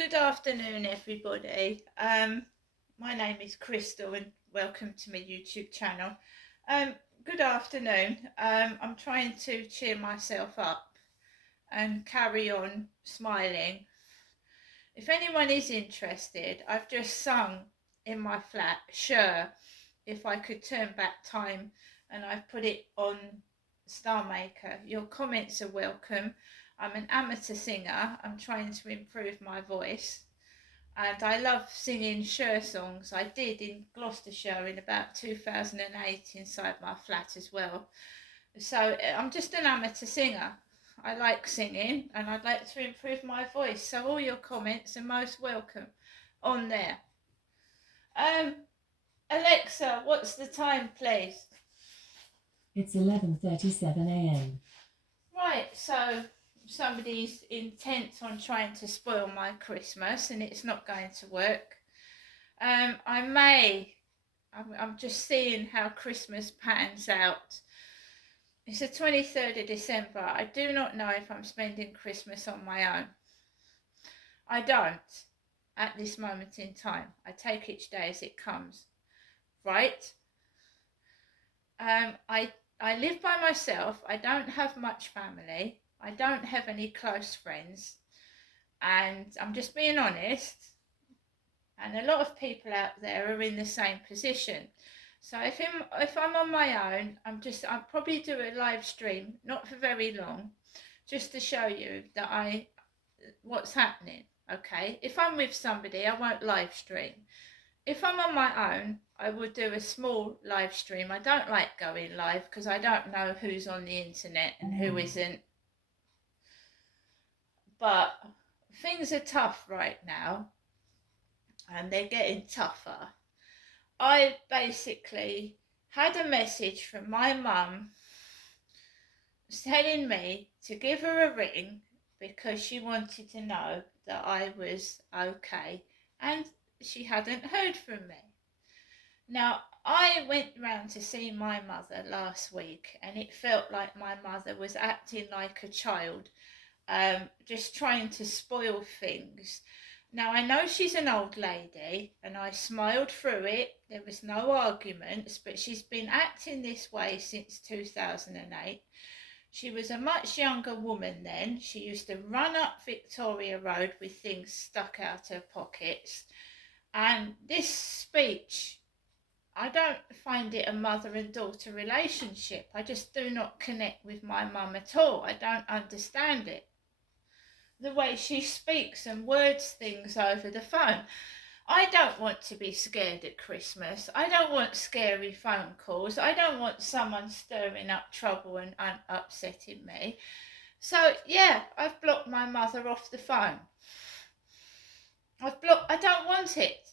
Good afternoon, everybody. My name is Crystal, and welcome to my YouTube channel. Good afternoon. I'm trying to cheer myself up and carry on smiling. If anyone is interested, I've just sung in my flat, Sure, If I Could Turn Back Time, and I've put it on Star Maker. Your comments are welcome. I'm an amateur singer. I'm trying to improve my voice. And I love singing Sure songs. I did in Gloucestershire in about 2008 inside my flat as well. So I'm just an amateur singer. I like singing and I'd like to improve my voice. So all your comments are most welcome on there. Alexa, what's the time, please? It's 11:37 a.m. Right, so somebody's intent on trying to spoil my Christmas and it's not going to work. I'm just seeing how Christmas pans out. It's the 23rd of December. I do not know if I'm spending Christmas on my own. I don't at this moment in time. I take each day as it comes. Right? I live by myself. I don't have much family. I don't have any close friends. And I'm just being honest. And a lot of people out there are in the same position. So if I'm on my own, I'll probably do a live stream, not for very long, just to show you that what's happening. Okay. If I'm with somebody, I won't live stream. If I'm on my own, I would do a small live stream. I don't like going live because I don't know who's on the internet and who isn't. But things are tough right now and they're getting tougher. I basically had a message from my mum telling me to give her a ring because she wanted to know that I was okay and she hadn't heard from me. Now, I went round to see my mother last week and it felt like my mother was acting like a child, just trying to spoil things. Now, I know she's an old lady and I smiled through it. There was no arguments, but she's been acting this way since 2008. She was a much younger woman then. She used to run up Victoria Road with things stuck out her pockets. And this speech, I don't find it a mother and daughter relationship. I just do not connect with my mum at all. I don't understand it. The way she speaks and words things over the phone. I don't want to be scared at Christmas. I don't want scary phone calls. I don't want someone stirring up trouble and upsetting me. So yeah, I've blocked my mother off the phone. I don't want it.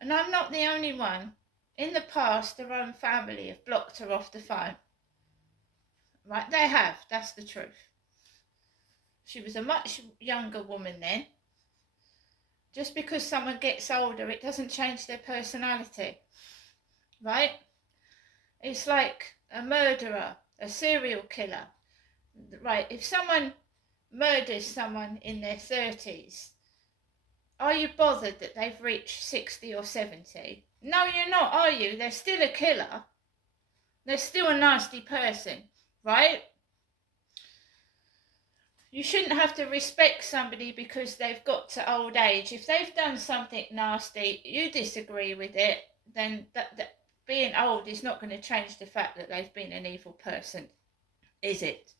And I'm not the only one. In the past, her own family have blocked her off the phone. Right, they have, that's the truth. She was a much younger woman then. Just because someone gets older, it doesn't change their personality. Right? It's like a murderer, a serial killer. Right, if someone murders someone in their 30s, are you bothered that they've reached 60 or 70? No, you're not, are you? They're still a killer. They're still a nasty person, right? You shouldn't have to respect somebody because they've got to old age. If they've done something nasty, you disagree with it, then that being old is not going to change the fact that they've been an evil person, is it?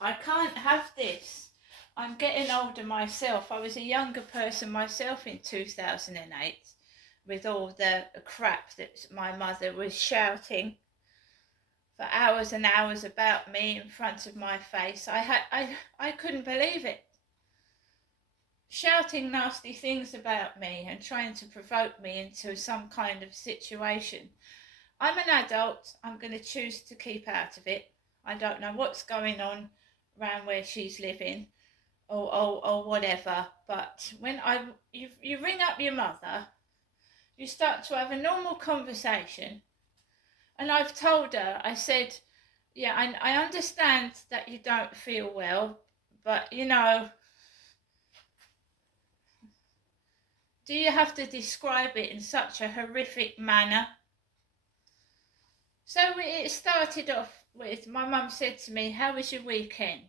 I can't have this. I'm getting older myself. I was a younger person myself in 2008 with all the crap that my mother was shouting for hours and hours about me in front of my face. I couldn't believe it. Shouting nasty things about me and trying to provoke me into some kind of situation. I'm an adult. I'm going to choose to keep out of it. I don't know what's going on around where she's living or whatever, but when you ring up your mother, you start to have a normal conversation And I've told her, I said, yeah, I understand that you don't feel well, but you know, do you have to describe it in such a horrific manner? So it started off with my mum said to me, "How was your weekend?"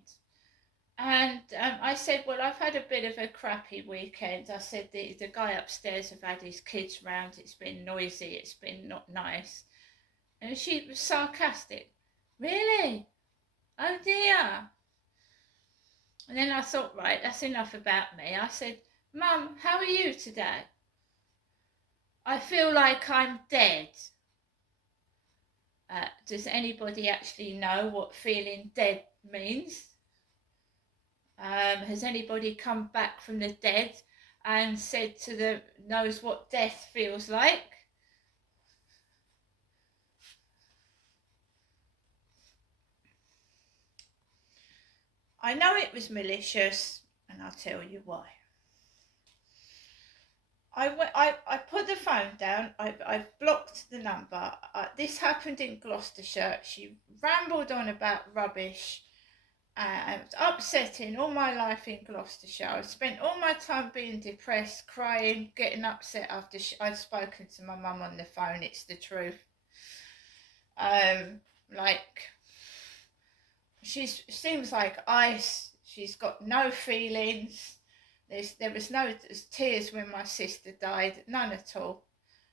And I said, "Well, I've had a bit of a crappy weekend." I said, the guy upstairs have had his kids round. It's been noisy. It's been not nice. And she was sarcastic. "Really? Oh dear." And then I thought, right, that's enough about me. I said, "Mum, how are you today?" "I feel like I'm dead." Does anybody actually know what feeling dead means? Has anybody come back from the dead and said to the knows what death feels like? I know it was malicious, and I'll tell you why. I put the phone down. I've blocked the number. This happened in Gloucestershire. She rambled on about rubbish. It was upsetting all my life in Gloucestershire. I spent all my time being depressed, crying, getting upset after I'd spoken to my mum on the phone. It's the truth. Like, she seems like ice. She's got no feelings. There was no tears when my sister died, none at all.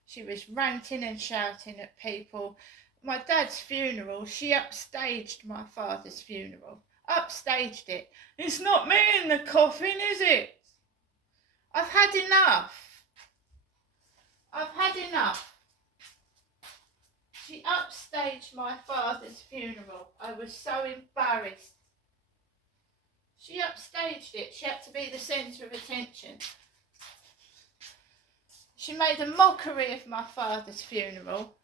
She was ranting and shouting at people. My dad's funeral, she upstaged my father's funeral. Upstaged it. "It's not me in the coffin, is it? I've had enough. I've had enough." She upstaged my father's funeral. I was so embarrassed. She upstaged it. She had to be the centre of attention. She made a mockery of my father's funeral.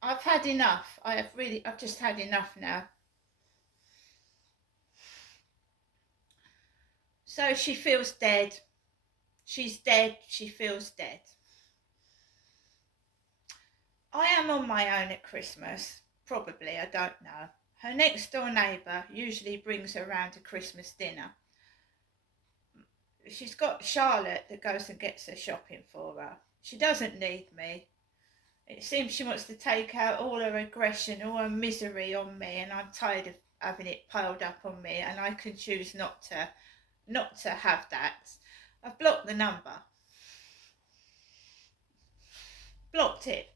I've had enough. I've just had enough now. So she feels dead. She's dead. She feels dead. I am on my own at Christmas. Probably, I don't know. Her next door neighbour usually brings her round to Christmas dinner. She's got Charlotte that goes and gets her shopping for her. She doesn't need me. It seems she wants to take out all her aggression, all her misery on me, and I'm tired of having it piled up on me, and I can choose not to have that. I've blocked the number. Blocked it.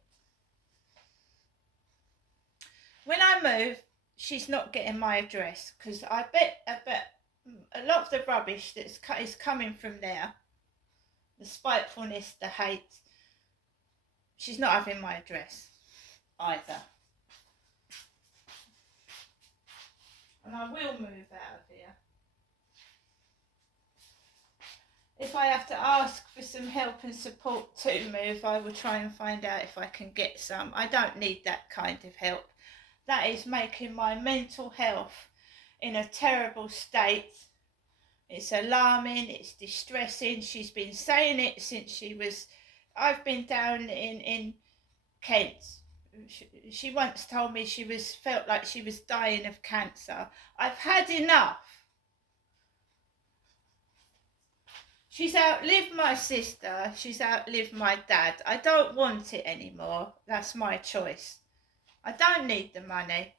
When I move, she's not getting my address, because I bet a lot of the rubbish is coming from there. The spitefulness, the hate. She's not having my address either. And I will move out of here. If I have to ask for some help and support to move, I will try and find out if I can get some. I don't need that kind of help. That is making my mental health in a terrible state. It's alarming, it's distressing. She's been saying it since I've been down in Kent. She once told me felt like she was dying of cancer. I've had enough. She's outlived my sister. She's outlived my dad. I don't want it anymore. That's my choice. I don't need the money.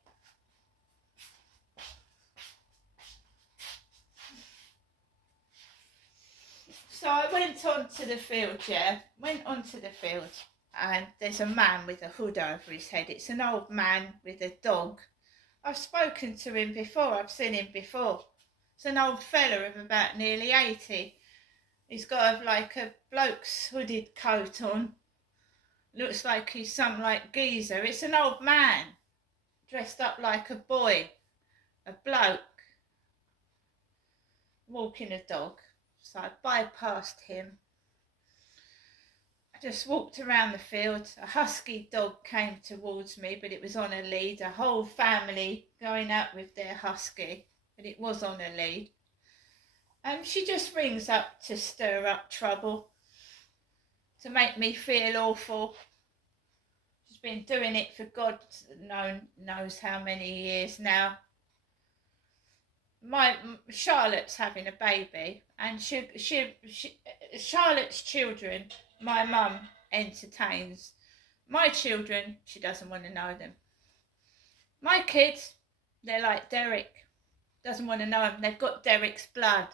So I went onto the field, and there's a man with a hood over his head. It's an old man with a dog. I've spoken to him before. I've seen him before. It's an old fella of about nearly 80. He's got like a bloke's hooded coat on. Looks like he's some like geezer. It's an old man dressed up like a boy, a bloke, walking a dog. So I bypassed him. I just walked around the field. A husky dog came towards me, but it was on a lead. A whole family going out with their husky, but it was on a lead. She just rings up to stir up trouble, to make me feel awful. She's been doing it for God knows how many years now. Charlotte's having a baby, and Charlotte's children, my mum entertains. My children, she doesn't want to know them. My kids, they're like Derek, doesn't want to know them. They've got Derek's blood.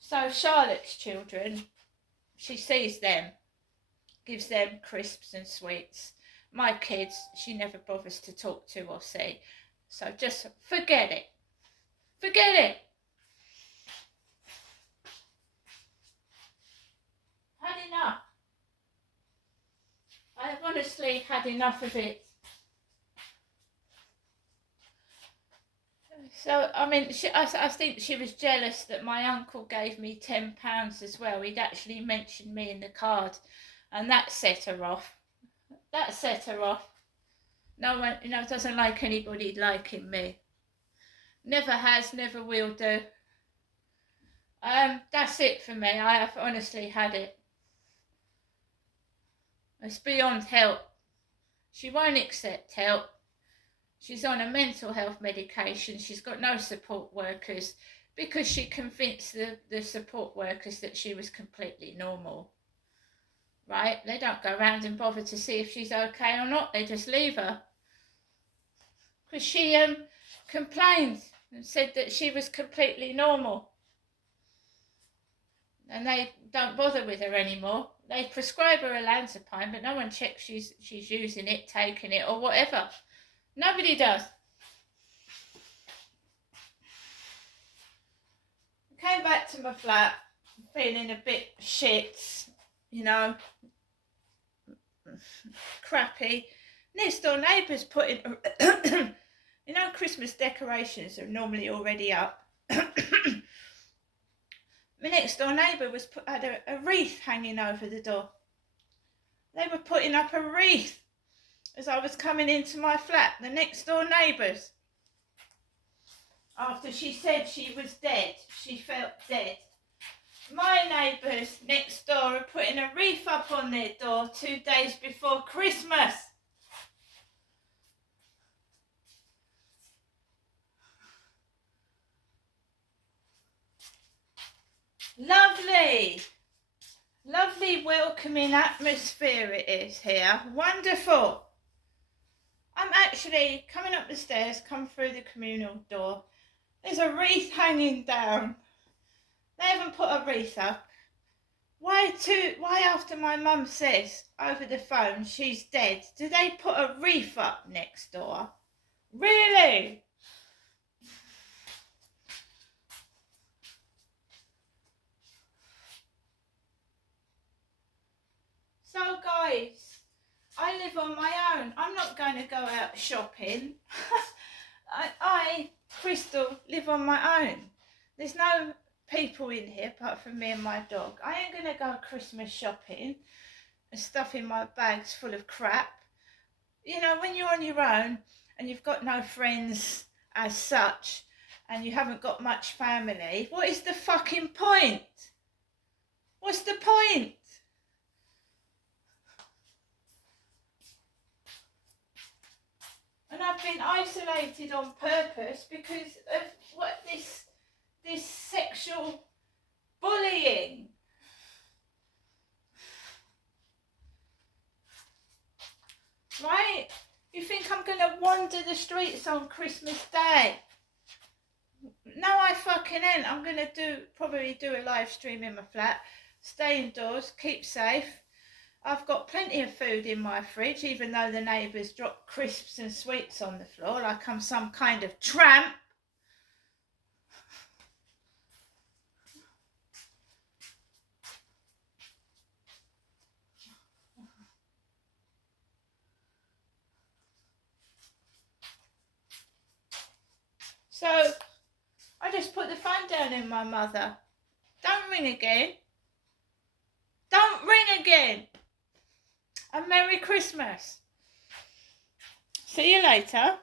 So Charlotte's children, she sees them, gives them crisps and sweets. My kids, she never bothers to talk to or see. So just forget it. Forget it. Had enough. I have honestly had enough of it. So, I mean, I think she was jealous that my uncle gave me £10 as well. He'd actually mentioned me in the card, and that set her off. That set her off. No one, doesn't like anybody liking me. Never has, never will do. That's it for me. I have honestly had it. It's beyond help. She won't accept help. She's on a mental health medication. She's got no support workers because she convinced the support workers that she was completely normal. Right? They don't go around and bother to see if she's okay or not. They just leave her. Because she complained and said that she was completely normal. And they don't bother with her anymore. They prescribe her olanzapine, but no one checks she's using it, taking it, or whatever. Nobody does. I came back to my flat, feeling a bit shit, crappy. Next door neighbours putting, Christmas decorations are normally already up. My next door neighbour had a wreath hanging over the door. They were putting up a wreath as I was coming into my flat, the next door neighbours. After she said she was dead, she felt dead. My neighbours next door are putting a wreath up on their door 2 days before Christmas. Lovely. Lovely welcoming atmosphere it is here. Wonderful. I'm actually coming up the stairs, come through the communal door. There's a wreath hanging down. They haven't put a wreath up. Why after my mum says over the phone she's dead, do they put a wreath up next door? Really? So guys, I live on my own. I'm not going to go out shopping. I, Crystal, live on my own. There's no people in here apart from me and my dog. I ain't going to go Christmas shopping and stuffing my bags full of crap. When you're on your own and you've got no friends as such and you haven't got much family, what is the fucking point? What's the point? And I've been isolated on purpose because of this sexual bullying. Right? You think I'm going to wander the streets on Christmas Day? No, I fucking ain't. I'm going to probably do a live stream in my flat. Stay indoors, keep safe. I've got plenty of food in my fridge, even though the neighbours drop crisps and sweets on the floor like I'm some kind of tramp. So I just put the phone down in my mother. Don't ring again. Don't ring again. And Merry Christmas. See you later.